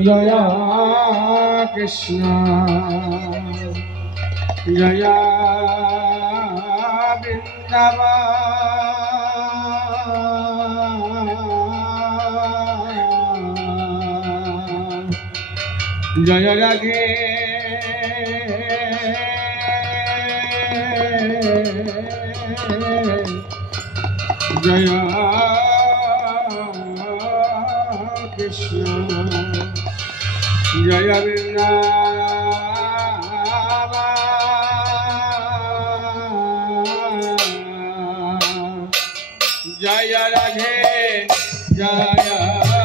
जया कृष्ण जया वृंदावन जय राधे जया कृष्ण जय वृंदावन जय राधे जय कृष्ण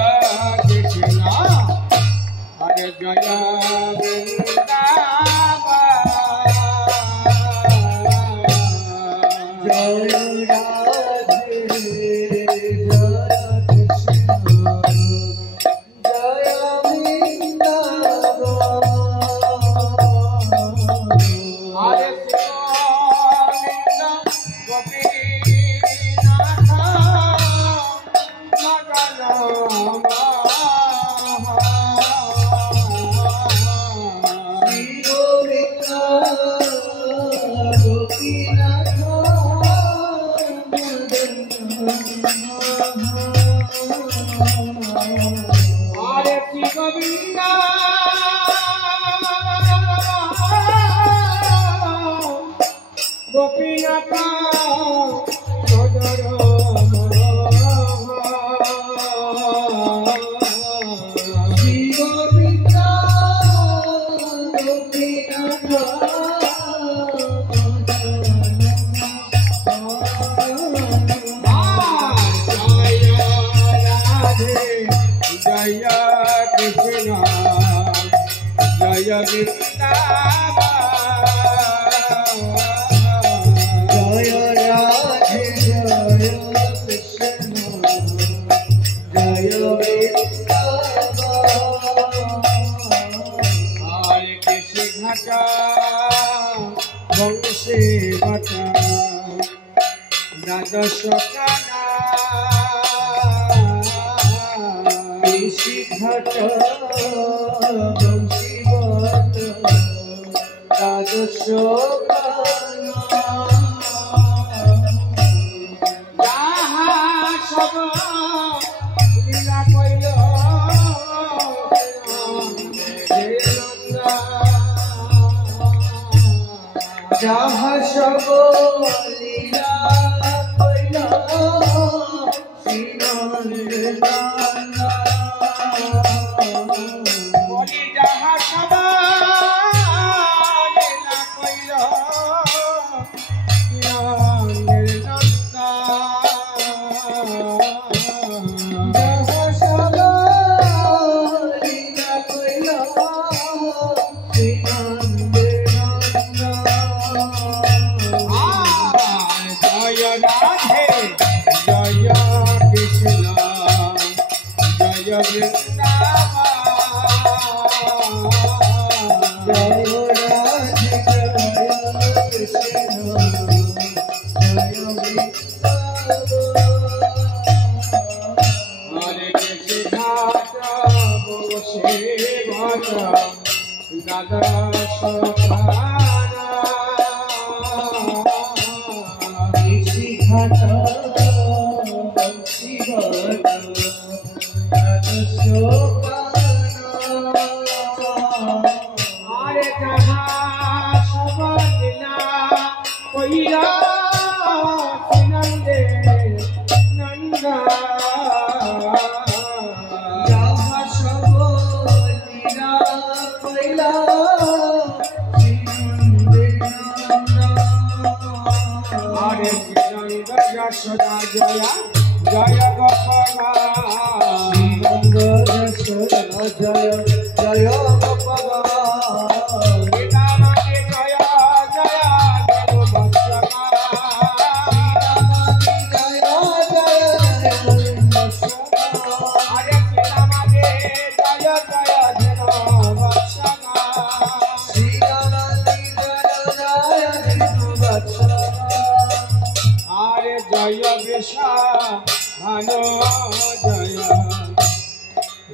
हरे जय वृंदावन जय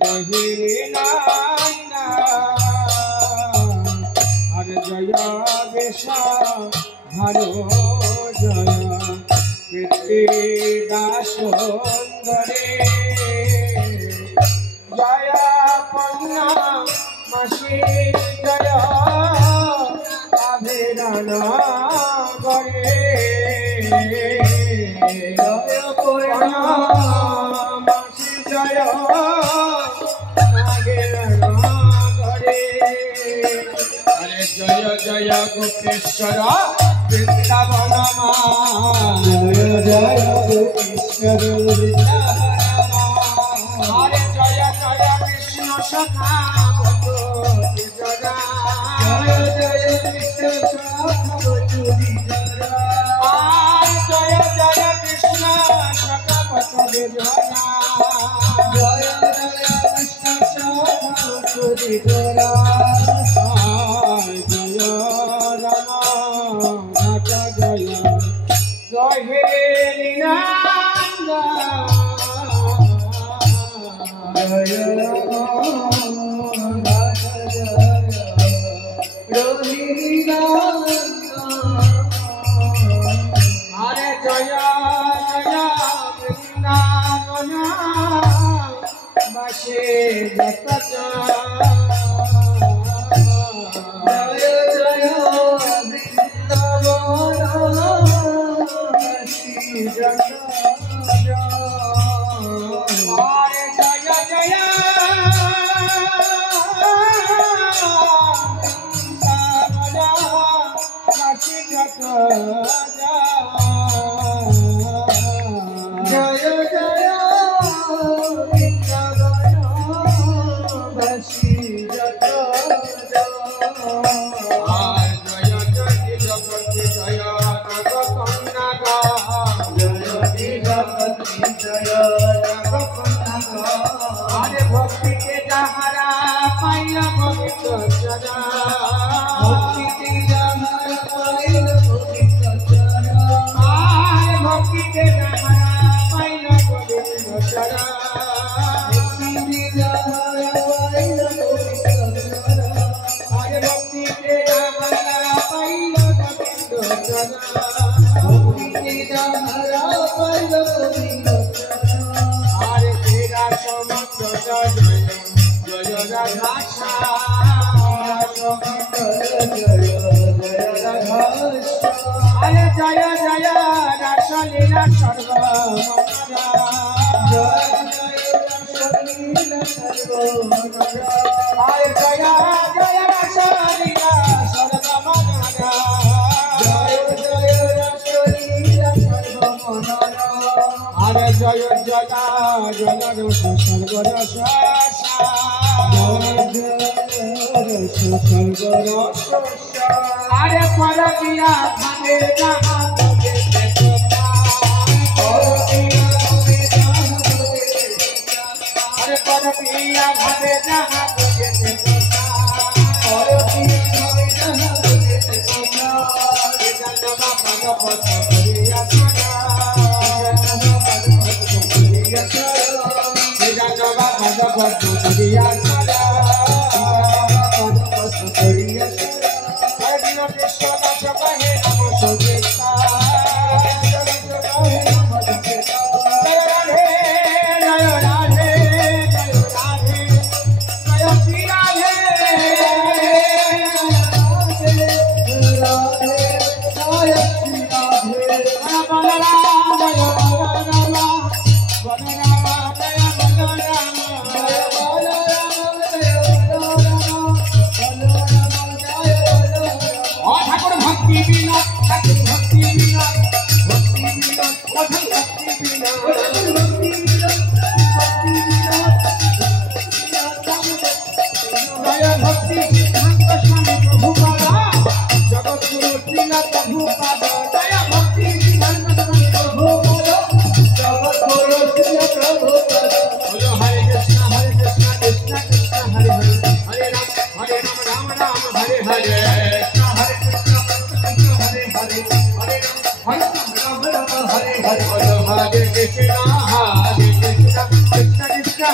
जय जय আর জয় বেশা ভালো জয় কীর্তি দাসরে জয় পন্না মাসি জয় আভেদান গরে জয় পন্না মাসি জয় আভেদান গরে আরে জয় জয় গোপেশ্বর বৃন্দাবন জয় জয় গোপেশ্বর হরে জয় জয় কৃষ্ণ সখা জয় জয় কৃষ্ণ জয় জয় কৃষ্ণ সখা জয় জয় কৃষ্ণ সখা জয় রাম জয় জয় হে লীলাঙ্গ জয় রাম হরে জয় জয় বৃন্দাবন বাসে যত জয় জয় বৃন্দাবন বাসে যত হরে জয় জয় জয় জয় বৃন্দাবনবাসী যত জয় জয় জগৎ জয় নাগকন্যা জয় জগৎ জয় নাগকন্যা আরে ভক্তিকে যাহারা পাইল পবিত্র সদা ভক্তিকে যাহারা পাইল পবিত্র সদা আরে ভক্তিকে যাহারা পাইল পবিত্র সদা ভক্তিকে যাহারা পাইল পবিত্র সদা আরে ভক্তিকে যাহারা পাইল পবিত্র সদা ভক্তিকে যাহারা পাইল পবিত্র সদা আরে তেরা সমস্ত জয় জয় রাধা আরে জয় জয় রাসলীলা সর্বমঙ্গলা জয় জয় রাসলীলা সর্বমঙ্গলা আরে জয় জয় রাসলীলা সর্বমঙ্গলা জয় জয় রাসলীলা সর্বমঙ্গলা আরে জয় জয় জনরস সর্বরস আরে পরকিয়া ভাবে যাহা আরে পরকিয়া ভাবে যাহা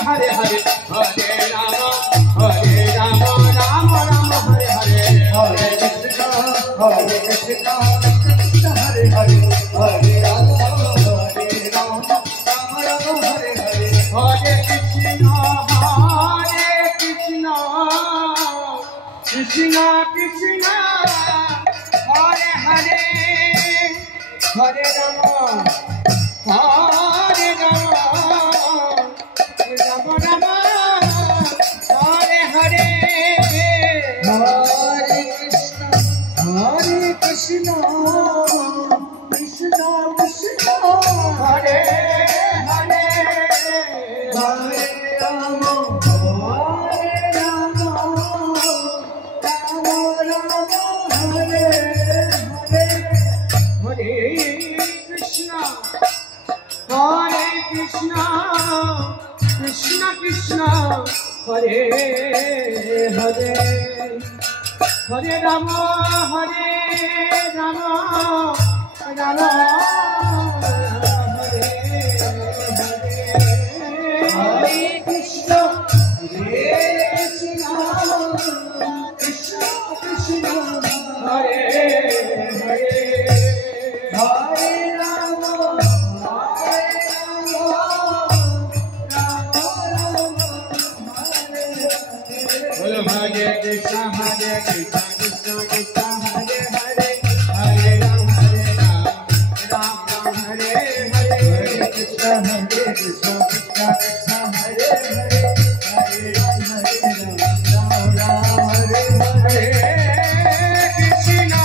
Hare Hare Hare Rama Krishna Krishna Hare Hare Hare Rama Hare Rama Rama Rama Hare Hare Hare Krishna Krishna Krishna Hare Hare Hare Rama Hare Krishna, Krishna Krishna, Hare Hare, Hare Rama, Hare Rama, Rama Hare Hare, Hare Krishna, Krishna Krishna, Hare Hare, Hare Rama. Hare Krishna, Krishna Krishna, Hare Hare, Hare Ram, Ram Ram, Hare Hare, Hare Krishna, Krishna Krishna, Hare Hare, Hare Ram, Ram Ram, Hare Hare, Krishna.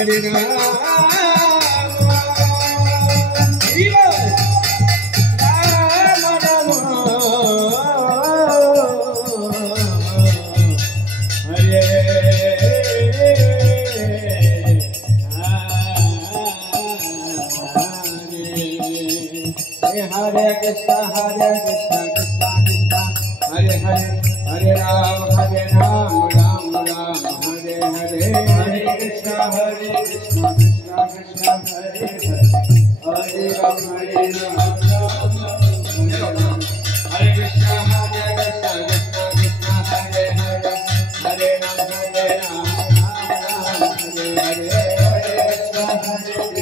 Hare Rama, Hare Krishna, Krishna Krishna, Hare Hare, Hare Ram, Ram Ram, Hare Hare, Hare Krishna, Krishna Krishna, Hare Hare, Hare Ram, Hare Krishna, Krishna Krishna, Hare Hare, Hare Ram, Ram Ram, Hare Hare, Hare Krishna, Hare